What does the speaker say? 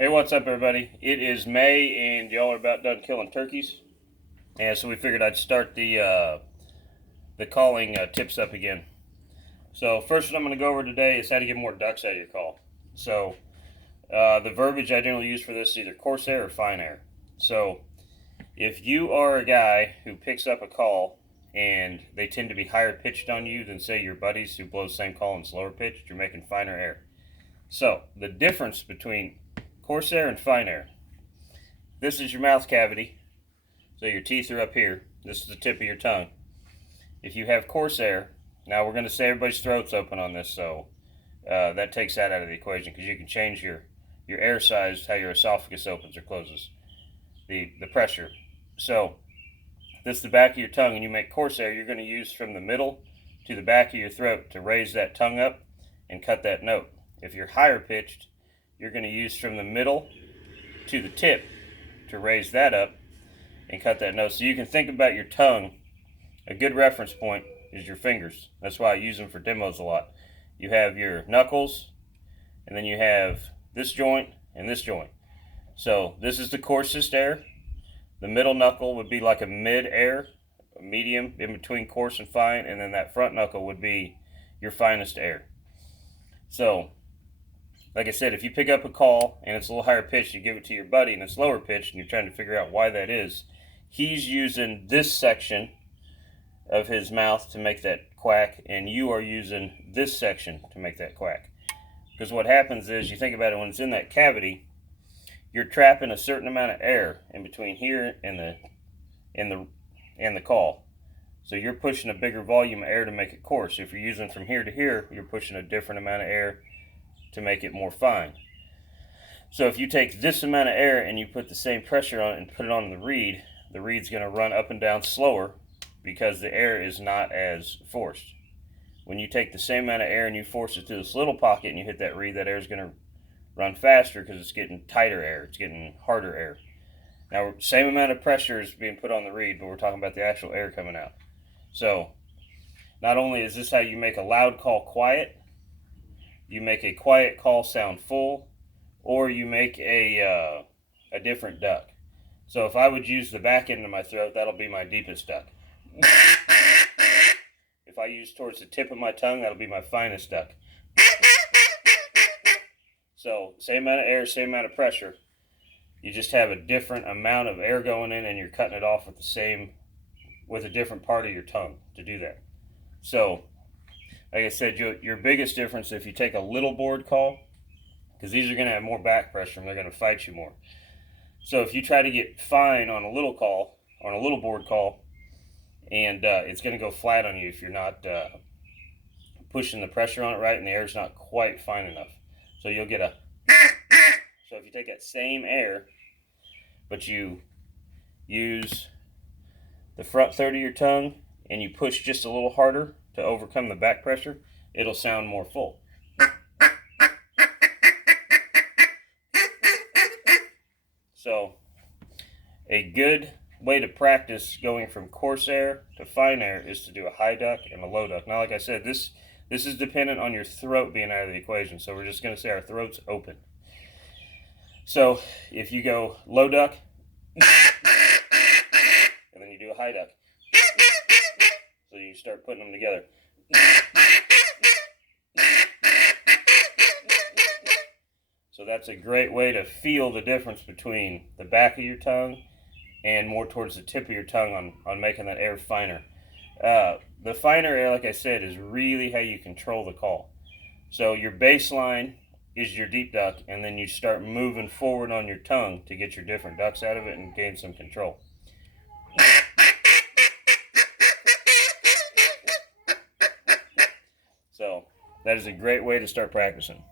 Hey, what's up, everybody? It is May, and y'all are about done killing turkeys, and so we figured I'd start the calling tips up again. So first, what I'm going to go over today is how to get more ducks out of your call. So the verbiage I generally use for this is either coarse air or fine air. So if you are a guy who picks up a call and they tend to be higher pitched on you than say your buddies who blow the same call and slower pitched, you're making finer air. So the difference between coarse air and fine air. This is your mouth cavity, so your teeth are up here. This is the tip of your tongue. If you have coarse air, now we're going to say everybody's throat's open on this, so that takes that out of the equation because you can change your air size, how your esophagus opens or closes, the pressure. So this is the back of your tongue, and you make coarse air, you're going to use from the middle to the back of your throat to raise that tongue up and cut that note. If you're higher pitched, you're going to use from the middle to the tip to raise that up and cut that note. So you can think about your tongue. A good reference point is your fingers. That's why I use them for demos a lot. You have your knuckles, and then you have this joint and this joint. So this is the coarsest air. The middle knuckle would be like a mid-air, a medium in between coarse and fine, and then that front knuckle would be your finest air. So like I said, if you pick up a call and it's a little higher pitched, you give it to your buddy and it's lower pitched, and you're trying to figure out why that is, he's using this section of his mouth to make that quack, and you are using this section to make that quack. Because what happens is, you think about it, when it's in that cavity, you're trapping a certain amount of air in between here and the call. So you're pushing a bigger volume of air to make it coarse. If you're using from here to here, you're pushing a different amount of air to make it more fine. So if you take this amount of air and you put the same pressure on it and put it on the reed's going to run up and down slower because the air is not as forced. When you take the same amount of air and you force it through this little pocket and you hit that reed, that air is going to run faster because it's getting tighter air, it's getting harder air. Now, same amount of pressure is being put on the reed, but we're talking about the actual air coming out. So not only is this how you make a loud call quiet, you make a quiet call sound full, or you make a different duck. So if I would use the back end of my throat, that'll be my deepest duck. If I use towards the tip of my tongue, that'll be my finest duck. So same amount of air, same amount of pressure. You just have a different amount of air going in, and you're cutting it off with a different part of your tongue to do that. So like I said, your biggest difference if you take a little board call, because these are going to have more back pressure and they're going to fight you more. So if you try to get fine on a little call, on a little board call, and it's going to go flat on you if you're not pushing the pressure on it right and the air's not quite fine enough. So you'll get a so if you take that same air, but you use the front third of your tongue and you push just a little harder to overcome the back pressure, it'll sound more full. So a good way to practice going from coarse air to fine air is to do a high duck and a low duck. Now, like I said, this is dependent on your throat being out of the equation, so we're just going to say our throat's open. So if you go low duck and then you do a high duck, so you start putting them together. So that's a great way to feel the difference between the back of your tongue and more towards the tip of your tongue on making that air finer. The finer air, like I said, is really how you control the call. So your baseline is your deep duck, and then you start moving forward on your tongue to get your different ducks out of it and gain some control. So that is a great way to start practicing.